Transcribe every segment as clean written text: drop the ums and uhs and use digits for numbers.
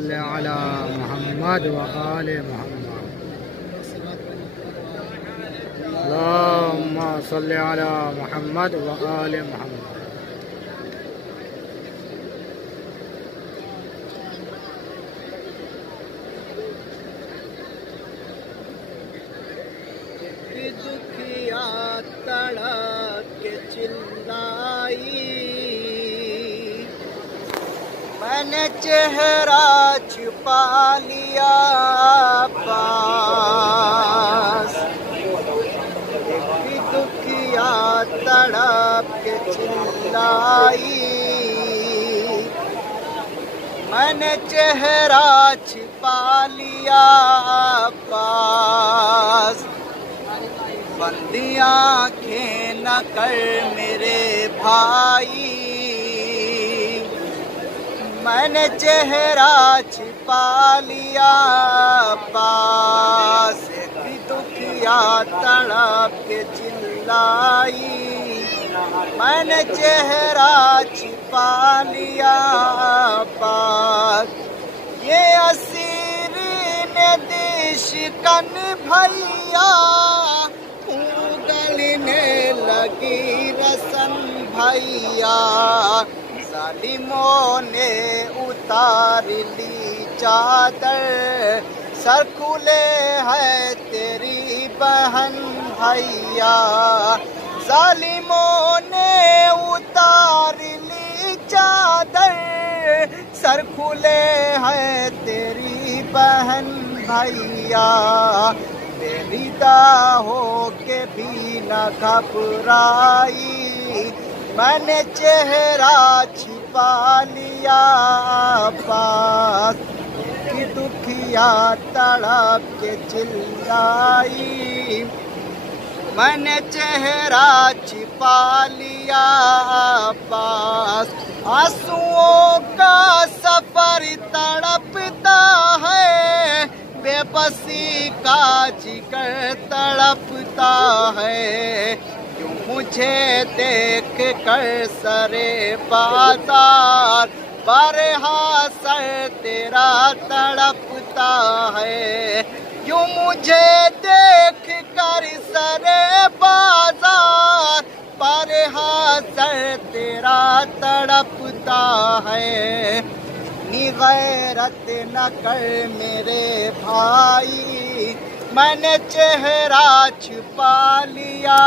صل علی محمد و آل محمد اللہم صل علی محمد و آل محمد دکھیا تڑپ کے چلائی میں نے چہرہ چھپا لیا پاس دکھیا تڑپ کے چلائی میں نے چہرہ چھپا لیا پاس بندی آنکھیں نہ کر میرے بھائی میں نے چہرہ چھپا لیا پاس بھی دکھیا تڑپ کے چلائی میں نے چہرہ چھپا لیا پاس یہ اسیرین دشکن بھیا گلنے لگی رسن بھیا ظالموں نے اتار لی چادر سر کھلے ہے تیری بہن بھیا ظالموں نے اتار لی چادر سر کھلے ہے تیری بہن بھیا بےریدا ہو کے بھی نہ گھبرائی میں نے چہرہ چھپا لیا پاس کی دکھیا تڑپ کے چلائی میں نے چہرہ چھپا لیا پاس آنسوؤں کا سفر تڑپتا ہے بے بسی کا جگر تڑپتا ہے کیوں مجھے دیکھ کر سرے بازار بارہا سر تیرا تڑپتا ہے کیوں مجھے دیکھ کر سرے بازار بارہا سر تیرا تڑپتا ہے غیرت نہ کر میرے بھائی میں نے چہرہ چھپا لیا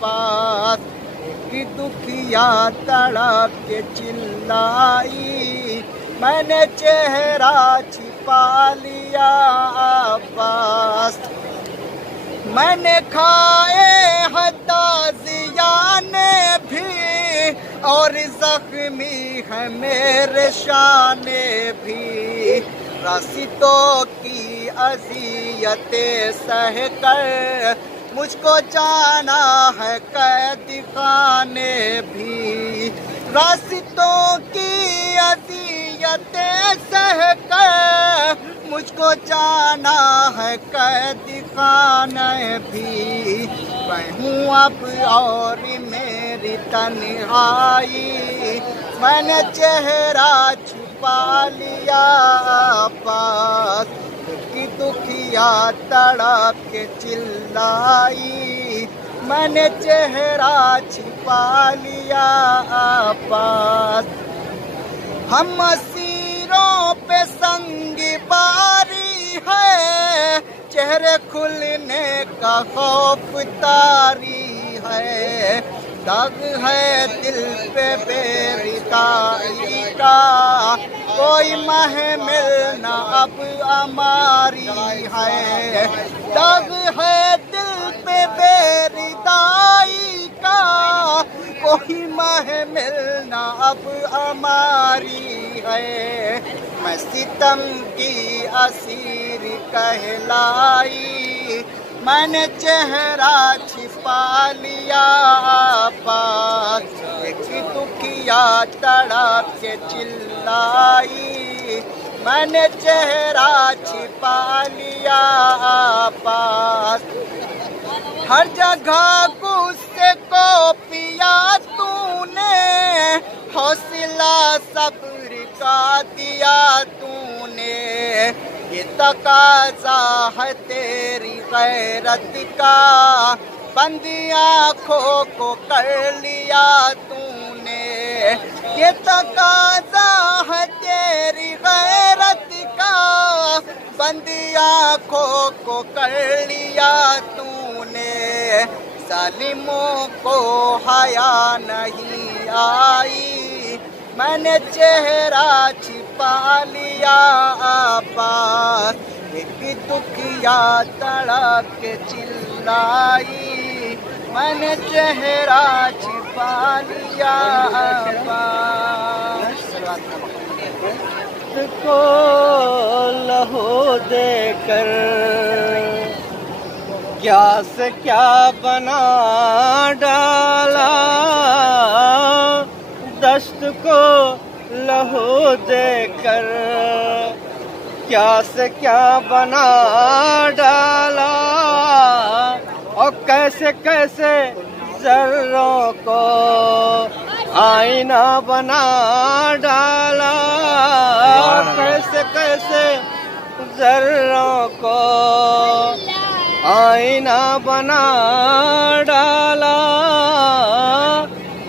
پاس کی دکھیا تڑپ کے چلائی میں نے چہرہ چھپا لیا پاس میں نے کھائے ہیں تازیانے بھی اور زخمی ہے میرے شانے بھی راستوں کی اذیتیں سہ کر مجھ کو جانا ہے قید خانے بھی راستوں کی اذیتیں سہ کر مجھ کو جانا ہے قید خانے بھی میں ہوں اب اور میری تنہائی میں نے چہرہ چھپا لیا پاس کی دکھیا تڑپ کے چلائی میں نے چہرہ چھپا لیا پاس ہم اسیروں پہ سنگ باری ہے چہرے کھلنے کا خوف تاری ہے داغ ہے دل پہ بےریدائی کا کوئی محمل نہ اب ہماری ہے داغ ہے دل پہ بےریدائی کا کوئی محمل نہ اب ہماری ہے میں ستم کی اسیر کہلائی میں نے چہرہ چھپا لیا پاس ایک دکھیا تڑپ کے چلائی میں نے چہرہ چھپا لیا پاس ہر جگہ غصے کو پیا تو نے حوصلہ صبر کا دیا تو یہ تقاضا ہے تیری غیرت کا، بندی آنکھوں کو کر لیا تو نے، یہ تقاضا ہے تیری غیرت کا، بندی آنکھوں کو کر لیا تو نے، ظالموں کو حیا نہیں آئی، میں نے چہرہ چھپا لیا آپاس، ایک دکھیا تڑپ کے چلائی، میں نے چہرہ چھپا لیا آپاس۔ کو لہو دے کر کیا سے کیا بنا ڈالا، دشت کو لہو دے کر کیا سے کیا بنا ڈالا، اور کیسے کیسے ذروں کو آئینہ بنا ڈالا، کیسے کیسے ذروں کو آئینہ بنا ڈالا،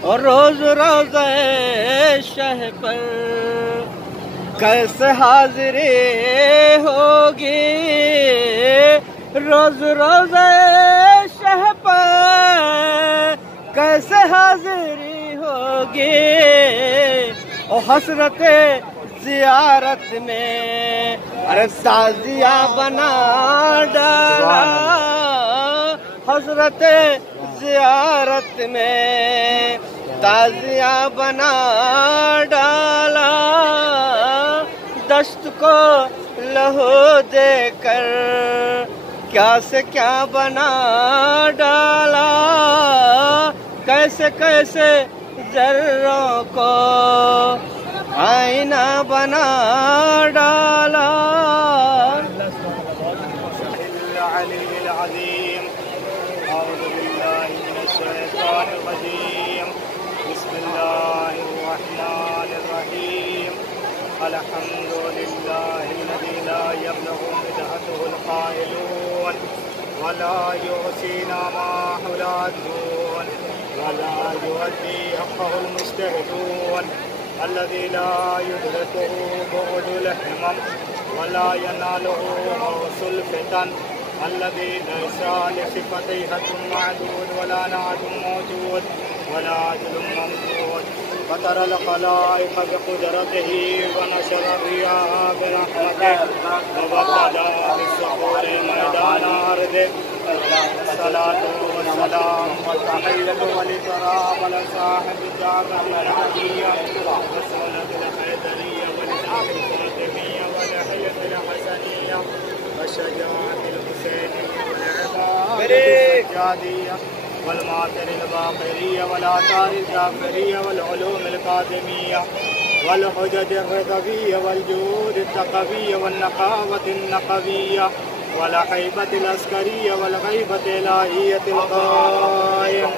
اور روز روز شہ پر کیسے حاضری ہوگی، روز روز شہ پر کیسے حاضری ہوگی، اور حسرت زیارت میں ارے تعزیہ بنا ڈالا، حسرت زیارت میں تعزیہ بنا ڈالا، دشت کو لہو دے کر کیا سے کیا بنا ڈالا، کیسے کیسے ذروں کو آئینہ بنا ڈالا۔ العلی العظیم، اعوذ باللہ من الشیطان الرجیم، بسم اللہ الرحمن الرحیم، الحمد للہ الذی لا یبلغ مدحته القائلون ولا یحصینا ما حلاتون ولا یؤدی حقه المجتهدون، الذي لا يدركه بعد الهمم ولا يناله غوث الفتن، الذي ليس لصفتيه حد معدود ولا نعت موجود ولا أجل ممدود، فترى الخلائق بقدرته ونشر الرياح برحمته وبقدا بالصخور ميدان أرضه، الصلاة والسلام والتحية والإكرام على صاحب الجعفر النبوية والسنة الحيدرية والإسلام الفاطمية والحية الحسنية والشجاعة الحسينية والعبادة السجادية والمعطر الباقرية والآثار الجعفرية والعلوم القادمية والحجج الرضوية والجود التقوية والنقاوة النقوية والحيبة العسكرية والغيبة الإلهية القائم،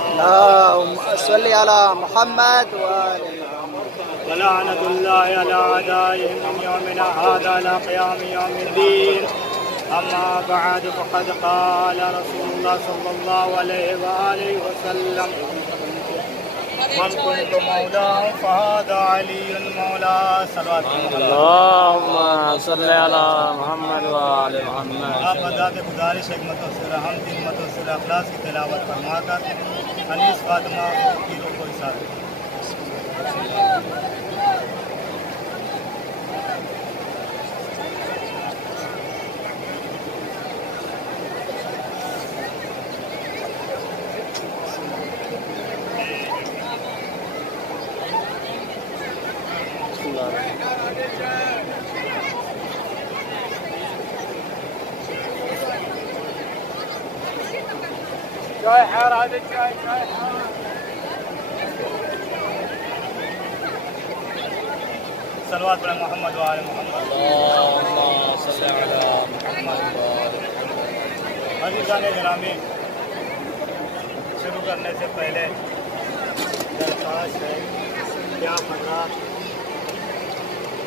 اللهم صل على محمد وآل محمد، ولعنة الله على أعدائهم من يومنا هذا إلى قيام يوم الدين، أما بعد فقد قال رسول الله صلى الله عليه وآله وسلم: من كنت مولاه فهذا علي مولاه، صلوات اللهم صل على محمد وآل محمد۔ آپ حضرات گزارش حکمت و رحمت ہمت و اخلاص کی تلاوت فرما کر انیس فاطمہ کی روح کو احساس جاي حار هذا جاي حار. صلوات علی محمد و آل محمد۔ اللهم صل على محمد وآل محمد۔ عزیزان گرامی، شروع کرنے سے پہلے درخواست ہے کہ آپ حضرات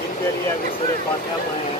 جن کے لیے ابھی سورہ فاتحہ پڑھے ہیں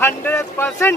100%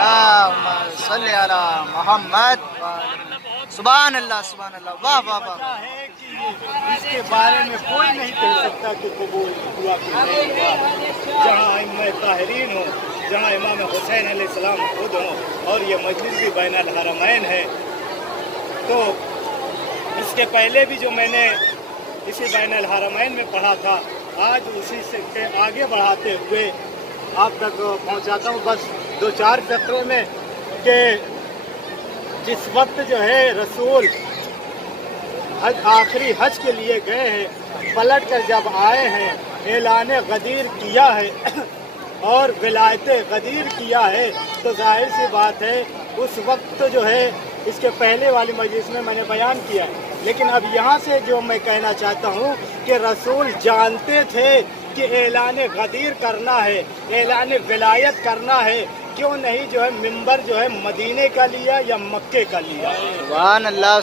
اللہم صلی علی محمد سبحان اللہ سبحان اللہ واہ واہ واہ کیا ہے کہ اس کے بارے میں کوئی نہیں کہہ سکتا کہ قبول ہوا کہ نہیں ہوا. جہاں ائمہ طاہرین ہوں، جہاں امام حسین علیہ السلام خود ہوں، اور یہ مجلس بھی بین الحرمین ہے. تو اس کے پہلے بھی جو میں نے اسی بین الحرمین میں پڑھا تھا، آج اسی سے آگے بڑھاتے ہوئے آپ تک پہنچاتا ہوں بس 2-4 فقرے میں کہ جس وقت جو ہے رسول آخری حج کے لیے گئے ہیں، پلٹ کر جب آئے ہیں، اعلان غدیر کیا ہے اور ولایت غدیر کیا ہے، تو ظاہر سی بات ہے اس وقت جو ہے اس کے پہلے والی مجلس میں نے بیان کیا. لیکن اب یہاں سے جو میں کہنا چاہتا ہوں کہ رسول جانتے تھے کہ اعلان غدیر کرنا ہے، اعلان ولایت کرنا ہے، کیوں نہیں جو ہے منبر جو ہے مدینے کا لیا یا مکے کا لیا. سبحان اللہ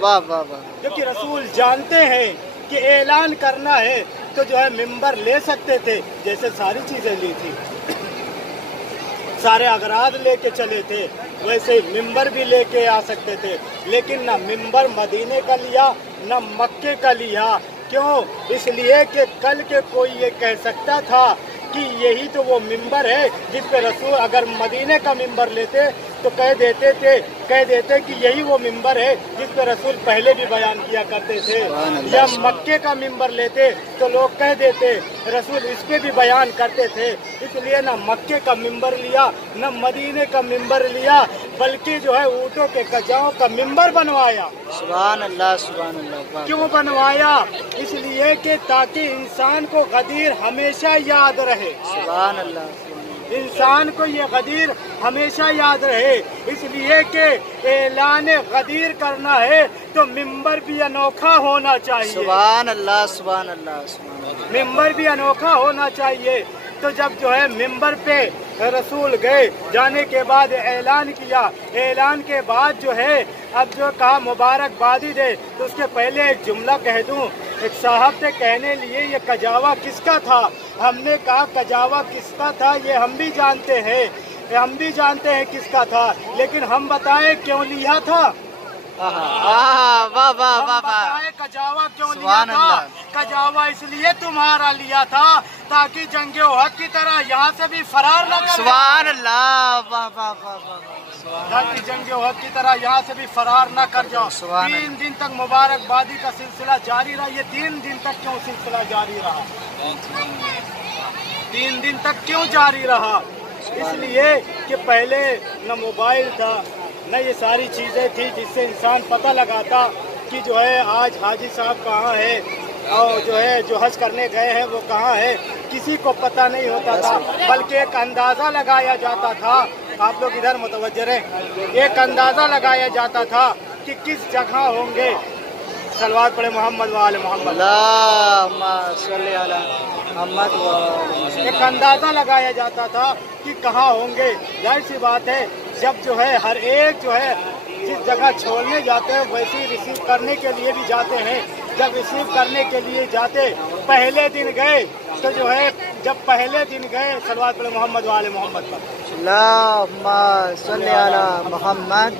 واہ واہ واہ. کیونکہ رسول جانتے ہیں کہ اعلان کرنا ہے تو جو ہے منبر لے سکتے تھے، جیسے ساری چیزیں لی تھی، سارے اغراض لے کے چلے تھے، ویسے ہی منبر بھی لے کے آ سکتے تھے. لیکن نہ منبر مدینے کا لیا نہ مکے کا لیا. کیوں؟ اس لیے کہ کل کے کوئی یہ کہہ سکتا تھا کہ یہی تو وہ منبر ہے جس پہ رسول اگر مدینے کا منبر لیتے تو کہہ دیتے کہ یہی وہ ممبر ہے جس پہ رسول پہلے بھی بیان کیا کرتے تھے، یا مکے کا ممبر لیتے تو لوگ کہہ دیتے رسول اس پہ بھی بیان کرتے تھے. اس لیے نہ مکے کا ممبر لیا نہ مدینے کا ممبر لیا، بلکہ جو ہے اونٹوں کے کجاؤں کا ممبر بنوایا. سبحان اللہ سبحان اللہ. کیوں بنوایا؟ اس لیے کہ تاکہ انسان کو غدیر ہمیشہ یاد رہے. سبحان اللہ. انسان کو یہ غدیر ہمیشہ یاد رہے، اس لیے کہ اعلان غدیر کرنا ہے تو ممبر بھی انوکھا ہونا چاہیے. سبحان اللہ سبحان اللہ سبحان اللہ. ممبر بھی انوکھا ہونا چاہیے. تو جب جو ہے ممبر پہ رسول گئے، جانے کے بعد اعلان کیا، اعلان کے بعد جو ہے اب جو کہا مبارکبادی دے، تو اس کے پہلے ایک جملہ کہہ دوں. ایک صاحب سے کہنے لیے یہ کجاوا کس کا تھا؟ ہم نے کہا کجاوا کس کا تھا یہ ہم بھی جانتے ہیں کس کا تھا، لیکن ہم بتائیں کیوں لیا تھا. کجاوا کیوں لیا تھا؟ کجاوا اس لیے تمہارا لیا تھا تاکہ جنگ احد کی طرح یہاں سے بھی فرار نہ کرے. سبحان اللہ. تاکہ جنگ احد کی طرح یہاں سے بھی فرار نہ کر جاؤ. 3 دن تک مبارکبادی کا سلسلہ جاری رہا. یہ 3 دن تک کیوں سلسلہ جاری رہا؟ 3 دن تک کیوں جاری رہا؟ اس لیے کہ پہلے نہ موبائل تھا نہ یہ ساری چیزیں تھی جس سے انسان پتہ لگاتا کہ جو ہے آج حاجی صاحب کہاں ہے اور جو ہے جو حج کرنے گئے ہیں وہ کہاں ہے، کسی کو پتہ نہیں ہوتا تھا. بلکہ ایک اندازہ لگایا جاتا تھا. آپ لوگ ادھر متوجہ رہیں. ایک اندازہ لگایا جاتا تھا کہ کس جگہ ہوں گے. صلوات پڑھے محمد وآل محمد. اللہم صلی علی محمد. ایک اندازہ لگایا جاتا تھا کہ کہاں ہوں گے. ظاہر سی بات ہے جب جو ہے ہر ایک جو ہے جس جگہ چھوڑنے جاتے ہیں ویسے ریسیو کرنے کے لیے بھی جاتے ہیں. جب ریسیو کرنے کے لیے جاتے پہلے دن گئے تو جو ہے جب پہلے دن گئے صلوات پڑھے محمد وآل محمد پر. اللہم صلی علی محمد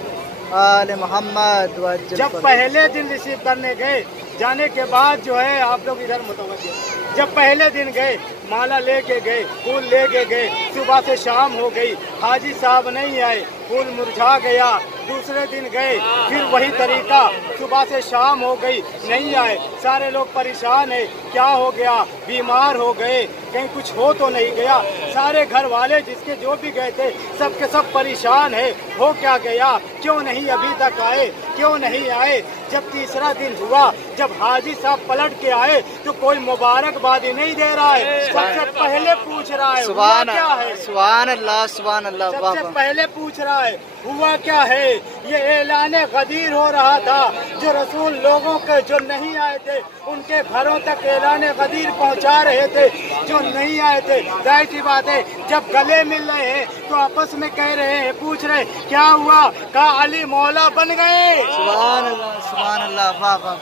آل محمد. جب پہلے دن ریسیو کرنے گئے جانے کے بعد جو ہے آپ لوگ ادھر متوجہ، جب پہلے دن گئے مالا لے کے گئے، پھول لے کے گئے، صبح سے شام ہو گئی، حاجی صاحب نہیں آئے، پھول مرجھا گیا. دوسرے دن گئے پھر وہی طریقہ، صبح سے شام ہو گئی نہیں آئے. سارے لوگ پریشان ہیں، کیا ہو گیا؟ بیمار ہو گئے، کہیں کچھ ہو تو نہیں گیا. سارے گھر والے جس کے جو بھی گئے تھے سب کے سب پریشان ہیں، ہو کیا گیا؟ کیوں نہیں ابھی تک آئے؟ کیوں نہیں آئے؟ جب تیسرا دن ہوا، جب حاجی صاحب پلٹ کے آئے تو کوئی مبارکبادی نہیں دے رہا ہے. سب سے پہلے پوچھ رہا ہے ہوا کیا ہے؟ سبحان اللہ سبحان اللہ. سب سے پہلے پوچھ رہا ہے ہوا کیا ہے؟ یہ اعلان غدیر ہو رہا تھا. جو رسول لوگوں کے جو نہیں آئے تھے ان کے گھروں تک اعلان غدیر پہنچا رہے تھے. جو نہیں آئے تھے ظاہر سی بات ہے جب گلے مل رہے ہیں تو آپس میں کہہ رہے ہیں، پوچھ رہے کیا ہوا؟ کہا علی مولا بن گئے. سبحان اللہ سبحان اللہ. واہ واہ.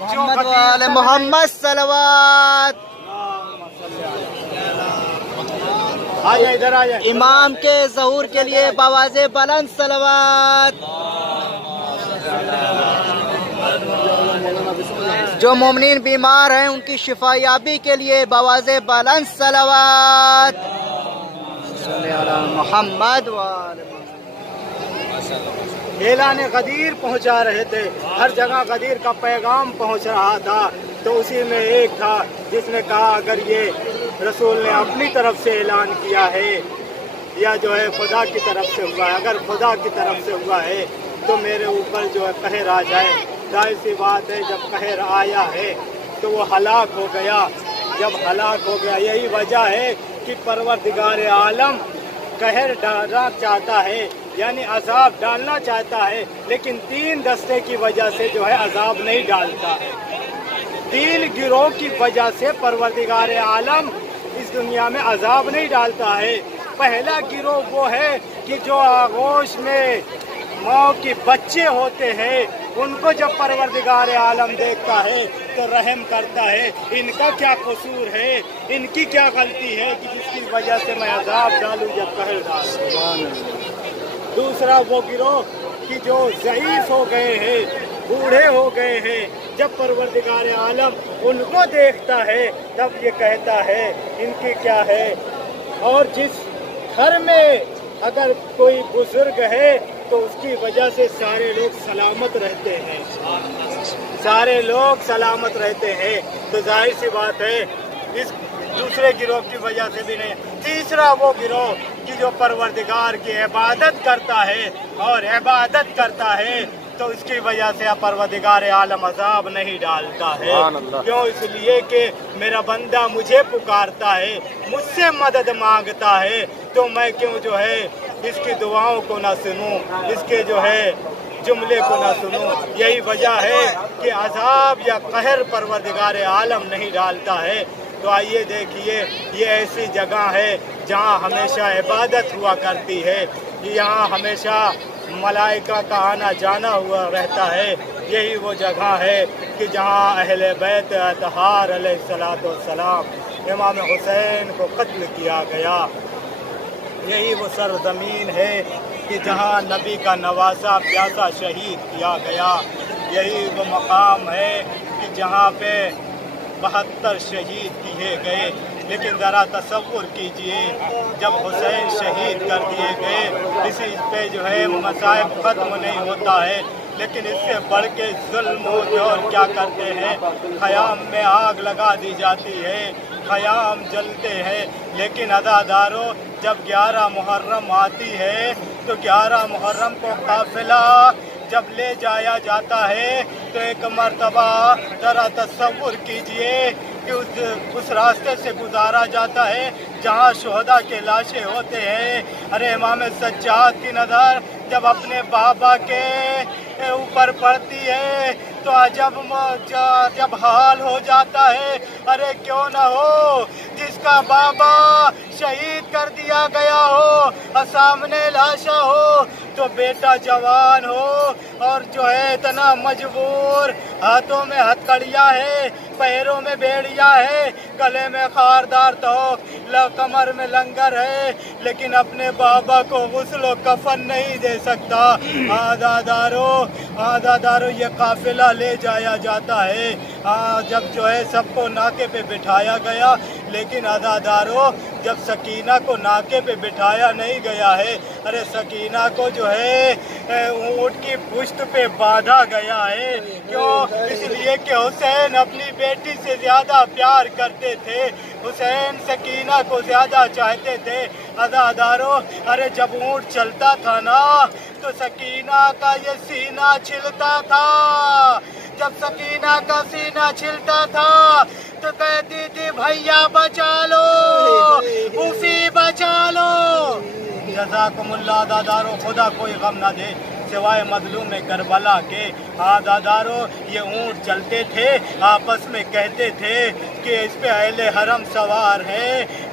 محمد وآل محمد صلوات. آ جائیں ادھر آ جائیں. امام کے ظہور کے لیے بآواز بلند صلوات. جو مومنین بیمار ہیں ان کی شفا یابی کے لیے بآواز بلند صلوات. صلی علی محمد و آل محمد. اعلان غدیر پہنچا رہے تھے، ہر جگہ غدیر کا پیغام پہنچ رہا تھا. تو اسی میں ایک تھا جس نے کہا اگر یہ رسول نے اپنی طرف سے اعلان کیا ہے یا جو ہے خدا کی طرف سے ہوا ہے، اگر خدا کی طرف سے ہوا ہے تو میرے اوپر جو ہے قہر آ جائے. ظاہر سی بات ہے جب قہر آیا ہے تو وہ ہلاک ہو گیا. جب ہلاک ہو گیا یہی وجہ ہے کہ پروردگار عالم قہر ڈالنا چاہتا ہے، یعنی عذاب ڈالنا چاہتا ہے، لیکن 3 دستے کی وجہ سے جو ہے عذاب نہیں ڈالتا ہے. 3 گروہ کی وجہ سے پروردگار عالم اس دنیا میں عذاب نہیں ڈالتا ہے. پہلا گروہ وہ ہے کہ جو آغوش میں ماں کے بچے ہوتے ہیں ان کو جب پروردگار عالم دیکھتا ہے تو رحم کرتا ہے. ان کا کیا قصور ہے، ان کی کیا غلطی ہے کہ جس کی وجہ سے میں عذاب ڈالوں یا قہر ڈالوں. دوسرا وہ گروہ کہ جو ضعیف ہو گئے ہیں، بوڑھے ہو گئے ہیں، جب پروردگار عالم ان کو دیکھتا ہے تب یہ کہتا ہے ان کی کیا ہے. اور جس گھر میں اگر کوئی بزرگ ہے تو اس کی وجہ سے سارے لوگ سلامت رہتے ہیں، سارے لوگ سلامت رہتے ہیں. تو ظاہر سی بات ہے اس دوسرے گروہ کی وجہ سے بھی نہیں. تیسرا وہ گروہ کہ جو پروردگار کی عبادت کرتا ہے اور عبادت کرتا ہے تو اس کی وجہ سے پروردگار عالم عذاب نہیں ڈالتا ہے. کیوں؟ اس لیے کہ میرا بندہ مجھے پکارتا ہے، مجھ سے مدد مانگتا ہے، تو میں کیوں جو ہے اس کی دعاؤں کو نہ سنوں، اس کے جو ہے جملے کو نہ سنوں. یہی وجہ ہے کہ عذاب یا قہر پروردگار عالم نہیں ڈالتا ہے. تو آئیے دیکھیے یہ ایسی جگہ ہے جہاں ہمیشہ عبادت ہوا کرتی ہے، یہاں ہمیشہ ملائکہ کا آنا جانا ہوا رہتا ہے. یہی وہ جگہ ہے کہ جہاں اہل بیت اطہار علیہ السلام امام حسین کو قتل کیا گیا. یہی وہ سرزمین ہے کہ جہاں نبی کا نواسا پیاسا شہید کیا گیا. یہی وہ مقام ہے کہ جہاں پہ 72 شہید کیے گئے. لیکن ذرا تصور کیجئے جب حسین شہید کر دیے گئے، اسی پہ جو ہے مصائب ختم نہیں ہوتا ہے، لیکن اس سے بڑھ کے ظلم و جور کیا کرتے ہیں. خیام میں آگ لگا دی جاتی ہے، خیام جلتے ہیں. لیکن عزادارو جب 11 محرم آتی ہے تو 11 محرم کو قافلہ جب لے جایا جاتا ہے تو ایک مرتبہ ذرا تصور کیجئے کہ اس راستے سے گزارا جاتا ہے جہاں شہداء کے لاشیں ہوتے ہیں. ارے امام سجاد کی نظر جب اپنے بابا کے اوپر پڑتی ہے تو جب حال ہو جاتا ہے. ارے کیوں نہ ہو جس کا بابا شہید کر دیا گیا ہو اور سامنے لاشا ہو تو بیٹا جوان ہو اور جو ہے اتنا مجبور، ہاتھوں میں ہتھکڑیاں ہے، پیروں میں بیڑیاں ہے، گلے میں خاردار توق، کمر میں لنگر ہے، لیکن اپنے بابا کو غسل و کفن نہیں دے سکتا. عزادارو یہ قافلہ لے جایا جاتا ہے. جب جو ہے سب کو ناکے پہ بٹھایا گیا، لیکن عزادارو جب سکینہ کو ناکے پہ بٹھایا نہیں گیا ہے، ارے سکینہ کو جو ہے اونٹ کی پشت پہ باندھا گیا ہے. کیوں؟ اس لیے کہ حسین اپنی بیٹی سے زیادہ پیار کرتے تھے، حسین سکینہ کو زیادہ چاہتے تھے. عزادارو ارے جب اونٹ چلتا تھا نا تو سکینہ کا یہ سینہ چھلتا تھا. جب سکینہ کا سینہ چھلتا تھا تو کہتی تھی بھیا بچا لو، پھوپھی بچا لو. جزاکم اللہ عزادارو، خدا کوئی غم نہ دے سوائے مظلوم کربلا کے. عزادارو یہ اونٹ چلتے تھے، آپس میں کہتے تھے کہ اس پہ اہل حرم سوار ہے،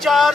4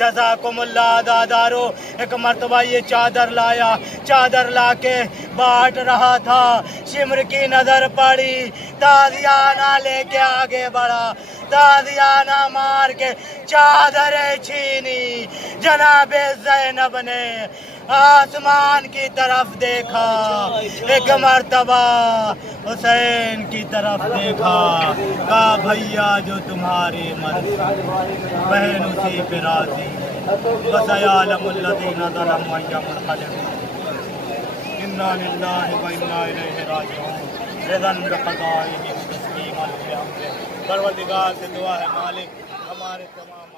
جزاکم اللہ دادارو۔ ایک مرتبہ یہ چادر لایا، چادر لا کے بانٹ رہا تھا، شمر کی نظر پڑی، تازیانہ لے کے آگے بڑھا، تازیانہ مار کے چادریں چھینی۔ جناب زینب نے آسمان کی طرف دیکھا، ایک مرتبہ حسین کی طرف دیکھا، کہا بھیا جو تمہاری مرضی بہن اسی پہ راضی ہے، وسیعلم الذین ظلموا أَيَّ مُنقلب۔ انا للہ و انا الیہ راجعون۔ رضا بقضائہ وتسلیما لامرہ۔ پروردگار سے دعا ہے مالک ہمارے تمام